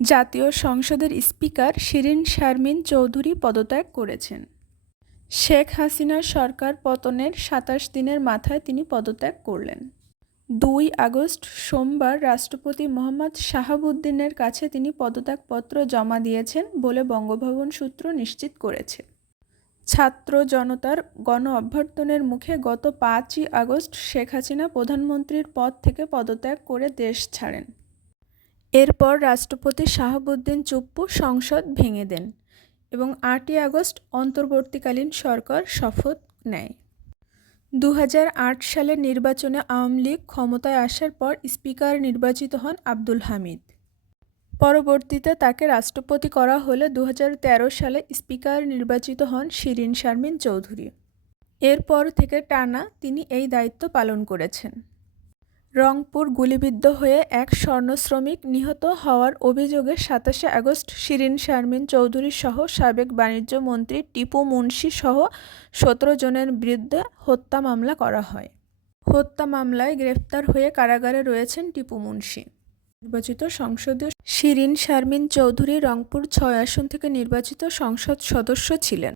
জাতীয় সংসদের স্পিকার শিরীন শারমিন চৌধুরী পদত্যাগ করেছেন। শেখ হাসিনার সরকার পতনের সাতাশ দিনের মাথায় তিনি পদত্যাগ করলেন। দুই আগস্ট সোমবার রাষ্ট্রপতি মোহাম্মদ শাহাবুদ্দিনের কাছে তিনি পদত্যাগপত্র জমা দিয়েছেন বলে বঙ্গভবন সূত্র নিশ্চিত করেছে। ছাত্র জনতার গণ অভ্যর্থনের মুখে গত পাঁচই আগস্ট শেখ হাসিনা প্রধানমন্ত্রীর পদ থেকে পদত্যাগ করে দেশ ছাড়েন। এরপর রাষ্ট্রপতি শাহাবুদ্দিন চুপ্পু সংসদ ভেঙে দেন এবং আটই আগস্ট অন্তর্বর্তীকালীন সরকার শপথ নেয়। দু হাজার আট সালের নির্বাচনে আওয়ামী লীগ ক্ষমতায় আসার পর স্পিকার নির্বাচিত হন আব্দুল হামিদ। পরবর্তীতে তাকে রাষ্ট্রপতি করা হলে দু হাজার তেরো সালে স্পিকার নির্বাচিত হন শিরীন শারমিন চৌধুরী। এরপর থেকে টানা তিনি এই দায়িত্ব পালন করেছেন। রংপুর গুলিবিদ্ধ হয়ে এক স্বর্ণ শ্রমিক নিহত হওয়ার অভিযোগে সাতাশে আগস্ট শিরীন শারমিন চৌধুরী সহ সাবেক বাণিজ্য মন্ত্রী টিপু মুন্সি সহ সতেরো জনের বিরুদ্ধে হত্যা মামলা করা হয়। হত্যা মামলায় গ্রেফতার হয়ে কারাগারে রয়েছেন টিপু মুন্সি। নির্বাচিত সংসদীয় শিরীন শারমিন চৌধুরী রংপুর ছয় আসন থেকে নির্বাচিত সংসদ সদস্য ছিলেন।